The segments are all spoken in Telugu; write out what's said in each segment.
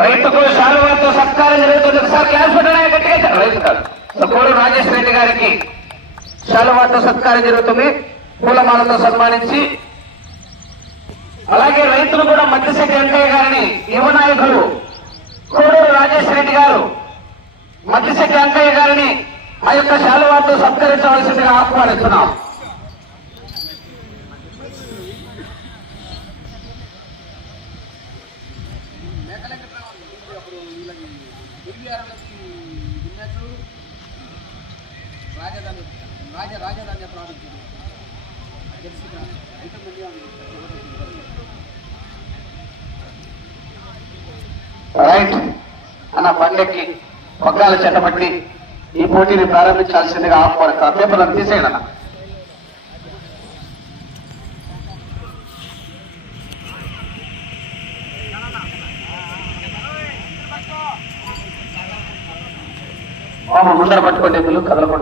రైతుకు శాలువాతో సత్కారం జరుగుతుంది. ఒకసారి క్లాస్ పెట్టడానికి గట్టిగా రైతు కాదు. కోడు రాజేష్ రెడ్డి గారికి శాలువాతో సత్కారం జరుగుతుంది. పూలమాలతో సన్మానించి. అలాగే రైతులు కూడా మధ్యశెట్టి వెంకయ్య గారిని యువ నాయకులు కోడూరు రాజేష్ రెడ్డి గారు మధ్యశెట్టి వెంకయ్య గారిని ఆ యొక్క శాలువాతో సత్కరించవలసిందిగా ఆహ్వానిస్తున్నాం. రాజ రాజధాని ప్రారంభించింది. తెలిసి ఎంతమంది రైట్. అన్న బండెక్కి పగ్గాలు చెట్టబట్టి ఈ పోటీని ప్రారంభించాల్సిందిగా ఆహ్వానిస్తారు పేపర్లను తీసేయండి అన్న. బాబు ముందర పట్టుకోండి ఎద్దులు కదలకుండా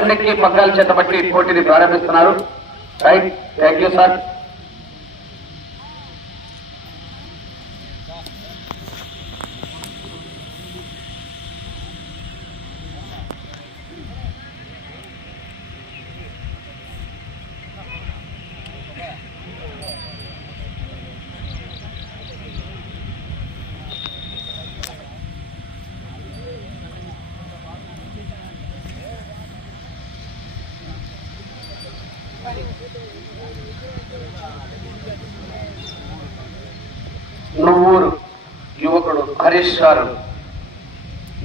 బండెక్కి పగ్గాలు చేతబట్టి పోటీని ప్రారంభిస్తున్నారు. రైట్ థ్యాంక్ యూ సార్ నువ్వూరు యువకుడు హరీష్ గారు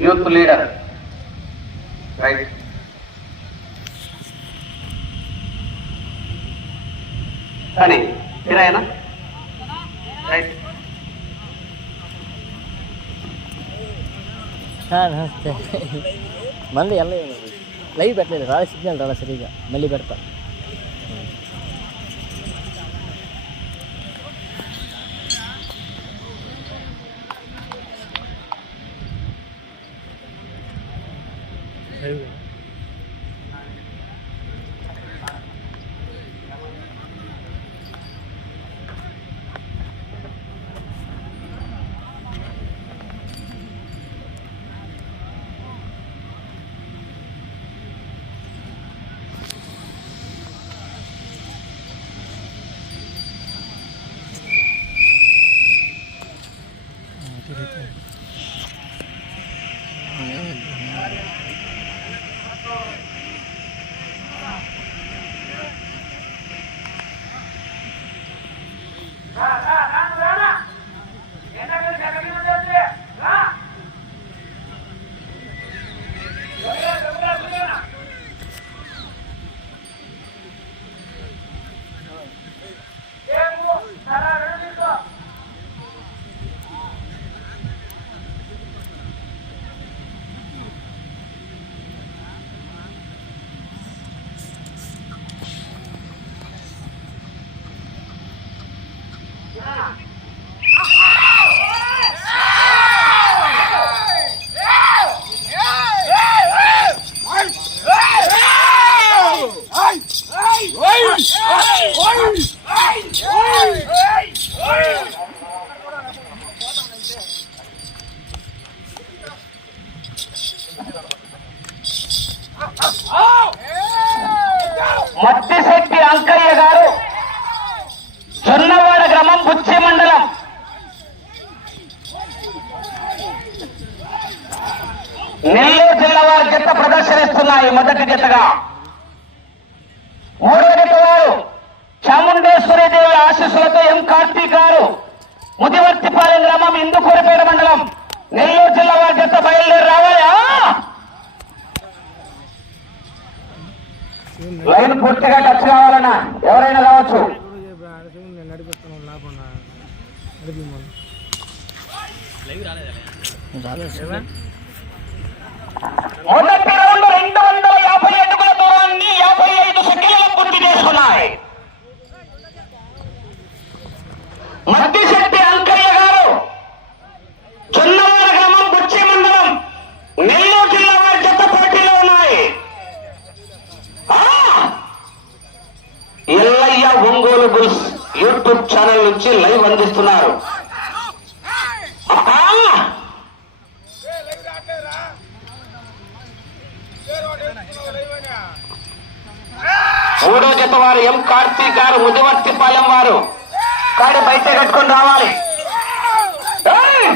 యూత్ లీడర్. రైట్ కానీ మీరాయన రైట్ నమస్తే. మళ్ళీ వెళ్ళలేదు లైవ్ పెట్టలేదు. రాలే సిగ్నల్ రాలే సరిగా. మళ్ళీ పెడతా. మత్తిశెట్టి అంకయ్య గారు జొన్నవాడ గ్రామం బుచ్చి మండలం. నెల్లూరు జిల్లా వారి జత ప్రదర్శనిస్తున్నాయి మొదటి జతగా. మూడో వారు చాముండేశ్వరి దేవి ఆశీస్సులతో ఎం కార్తీక్ గారు? ముదివర్తిపాలెం గ్రామం ఇందుకూరిపేట మండలం నెల్లూరు జిల్లా వారి జత బయలుదేరి రావాలా? లైన్ పూర్తిగా టచ్ కావాలన్నా ఎవరైనా రావచ్చు. రాలేదు మొదటి రౌండ్ రెండు వందల యాభై అడుగుల దూరాన్ని యాభై ఐదు సెకండ్లు పూర్తి చేసుకున్నాయి మద్దిశెట్టి అంకయ్య గారు జొన్నవాడ గ్రామం బుచ్చి మండలం నెల్లూరు జిల్లా వారి జత పోటీలో ఉన్నాయి ఆ! Ellaiah Ongole bulls YouTube channel నుంచి లైవ్ అందిస్తున్నారు. మూడో జత వారు ఎం కార్తీక్ గారు ముదివర్తిపాలెం వారు. కాడి బయట కట్టుకొని రావాలి. ఏయ్!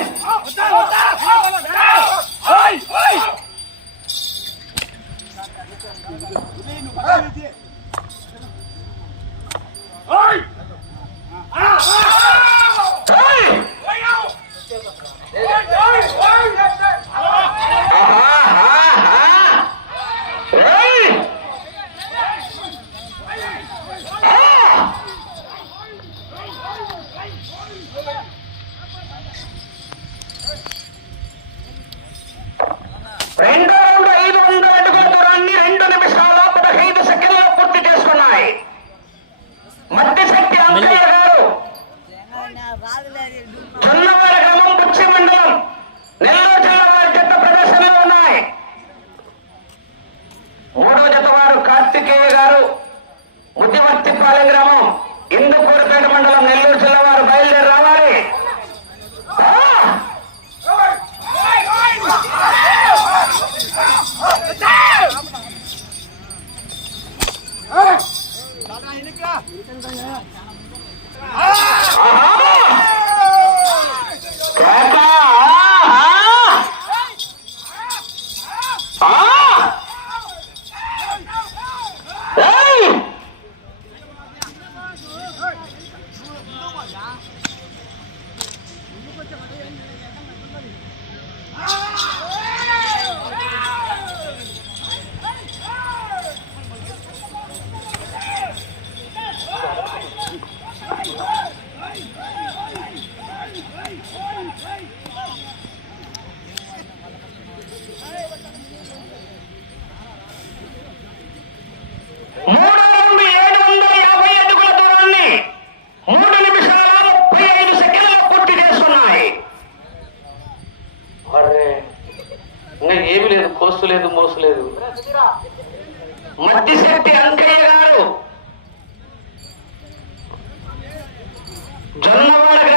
జొన్నవాడ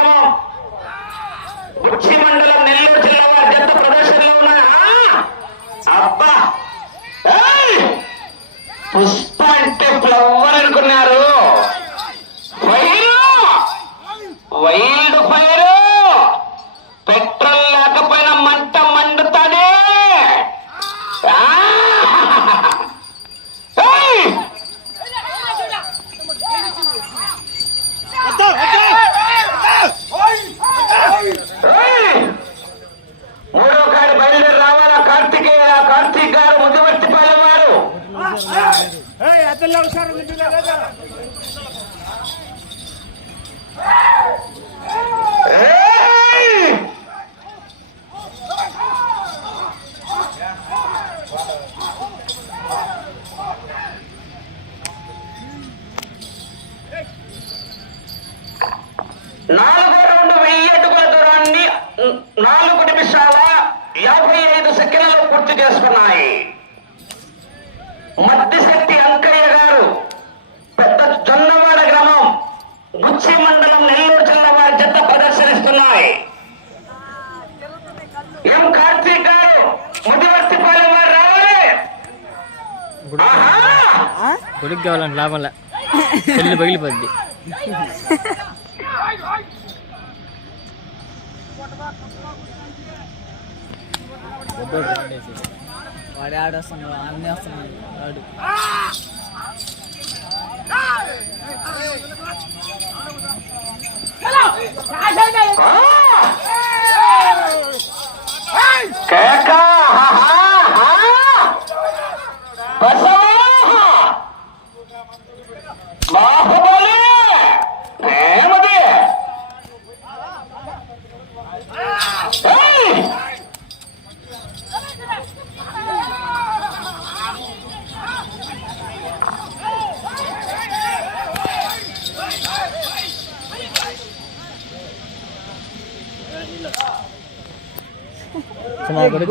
ఏయ్! నాలుగో రౌండ్ వెయ్యి అడుగుల దూరాన్ని నాలుగు నిమిషాల యాభై ఐదు సెకండ్లు పూర్తి చేసుకున్నాయి మద్దిశెట్టి అంకయ్య గారు పెద్ద జొన్నవాడ గ్రామం గుచ్చి మండలం నెల్లూరు జిల్లా వారి జత ప్రదర్శనిస్తున్నాయి. ఎం కార్తీక్ గారు ముదివర్తిపాలెం వారు రావాలి! కొడుకు కావాలంటే లాభంలా. చెల్లి పగిలిపోద్ది. వాడే ఆడేస్తున్నాడు అన్నీ వస్తున్నాడు వాడు. Kekal!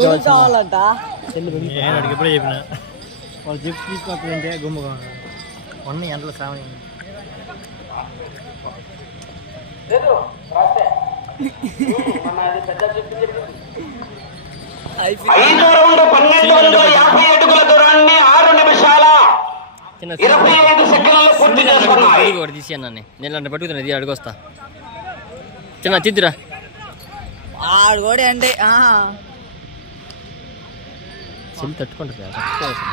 కావాలంట? చెల్లి నేను అడిగి ఎప్పుడే చెప్పిన. వాళ్ళు చెప్పి తీసుకోవాలంటే గుమ్మగా ఉన్న ఎండలో శ్రావణి ఐదు రౌండ్ పన్నెండు వందల యాభై అడుగుల దూరాన్ని ఆరు నిమిషాల చిన్న ఇరవై ఐదు సెకండ్లు పూర్తి చేసుకున్నాయి. కొడుకు ఒకటి తీసి అన్న నేను అంటే ఇది అడుగొస్తా చిన్న తిద్దురా ఆడు కూడా అండి చెల్లి తట్టుకుంటుంది తట్టుకోవచ్చు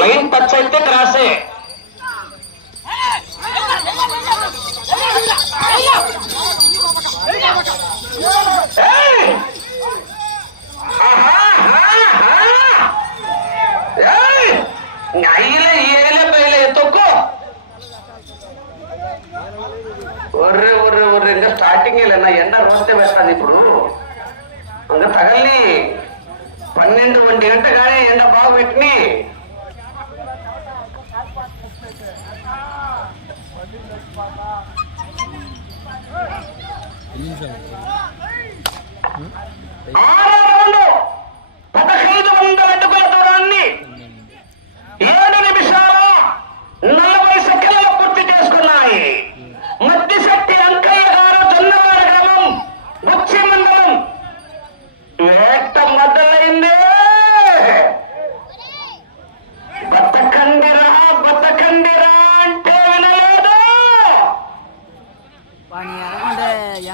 లైన్ టచ్ అయితే క్రాసే. ఇంకా తగలి పన్నెండు ఒంటి గంట కానీ ఎండ బాగా పెట్టిని ఆరో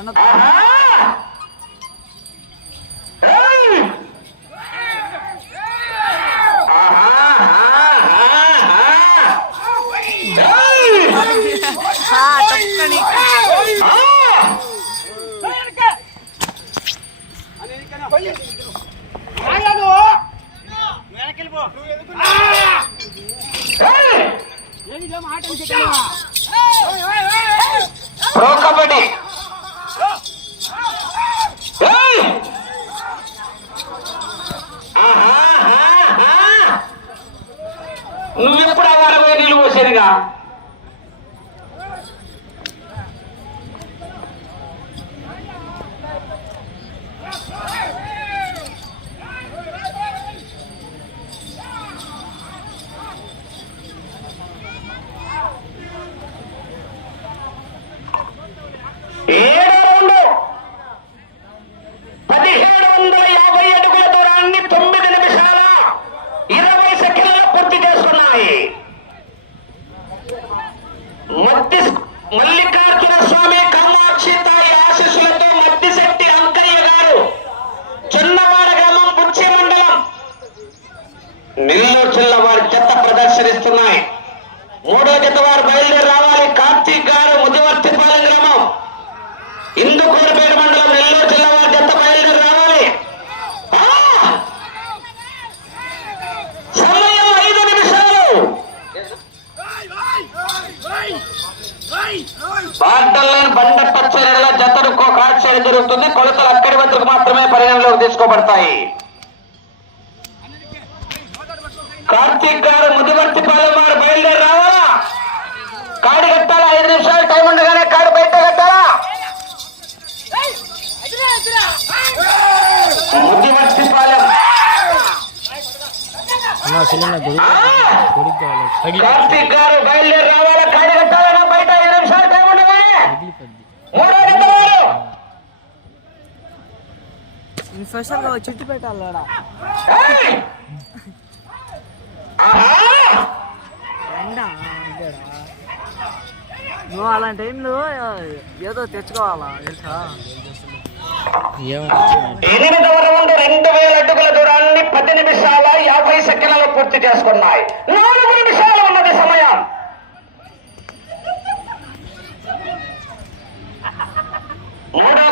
Ah! నువ్వెప్పుడు అవారమే నీళ్ళు పోసేదిగా ఏడో రౌండ్ పదిహేడు వందల యాభై అడుగుల దూరాన్ని తొమ్మిది నిమిషాల ఇరవై సెకండ్లు పూర్తి చేసుకున్నాయి మద్ది మల్లికార్జున స్వామి కామాక్షి తాయి ఆశీస్సులతో మద్దిశెట్టి అంకయ్య గారు చిన్నవాడ గ్రామం బుచ్చి మండలం నెల్లూరు జిల్లా వారి జత ప్రదర్శనిస్తున్నాయి. మూడో జత వారు బయలుదేరి రావాలి. కార్తీక్ గారు ముదివర్తిపాలెం గ్రామం. ఇందుకూరుపేట మండలం నెల్లూరు జిల్లా వారి జత బయలుదేరి రావాలి. సమయం ఐదు నిమిషాలు. బార్డర్లైన్ బండ పచ్చడిల జతను కార్డ్ చేయడం జరుగుతుంది. కొలతలు అక్కడి వద్దకు మాత్రమే పరిగణలోకి తీసుకోబడతాయి. కార్తీక్ గారు ముదివర్తిపాలెం వారు బయలుదేరి రావాలా కాడి కట్టాలా ఐదు నిమిషాలు టైం ఉండగానే కాడి బయట కట్టాలా ముదివర్తిపాలెం నా చిన్న గొడుగు గొడుగు కావాలి పగిలి కార్తీక్ గారు బయలుదేరి రావాలా కాడి కట్టాలన్నా బయట ఐదు నిమిషాలు టైం ఉండగానే పగిలిపోద్ది మూడో జత వారు స్పెషల్గా నువ్వు అలాంటి టైంలో ఏదో తెచ్చుకోవాలా? తెలుసా ఏమంటే రెండు వేల అడుగుల దూరాన్ని పది నిమిషాల యాభై సెకండ్లలో పూర్తి చేసుకున్నాయి. నాలుగు నిమిషాలు ఉన్నది సమయం. మూడో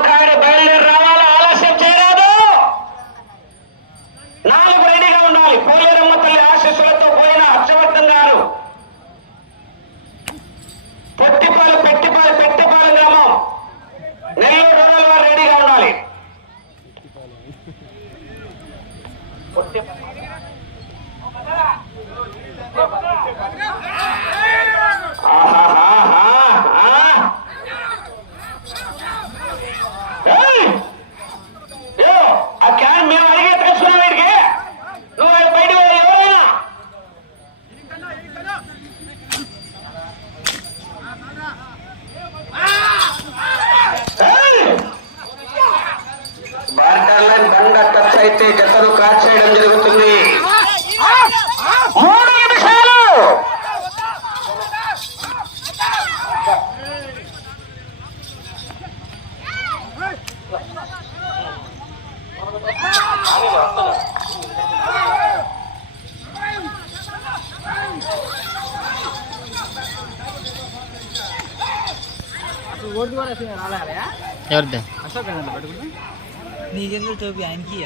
ఎవరిదే అశోక్ నీకెందుకు టోపీ ఆయనకి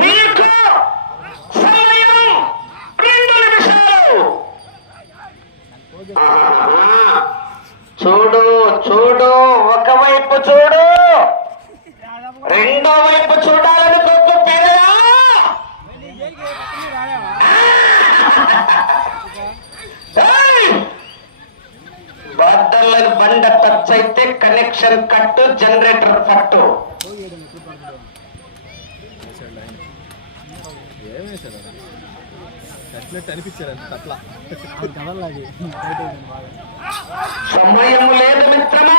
మీకు సమయం రెండు నిమిషాలు. చూడు. జనరేటర్ ఫట్ సమయం లేదు మిత్రమా.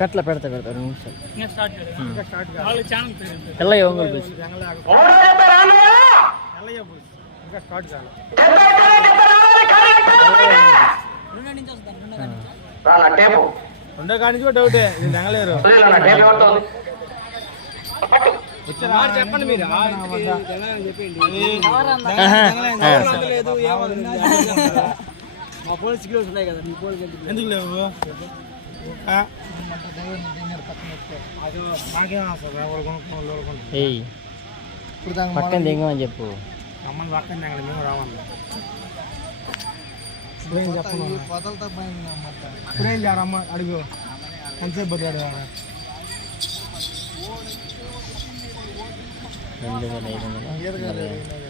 కట్ల పెడతా పెడతా రెండు నిమిషాలు ఎల్లయ్య ఒంగోలు బీచ్ ఇంకా స్టార్ట్ డౌటే చెప్పండి మీరు మా కదా మీ పోలీస్ ఎందుకు లేవు పక్కన దిగమని చెప్పు మమ్మల్ని పక్కన దిగండి మేము రావాలి ఇప్పుడేం చెప్పను ఇప్పుడేం చేయాలమ్మ అడుగు ఎంతసేపు పడ్డాడు రెండు వేల ఐదు వందల?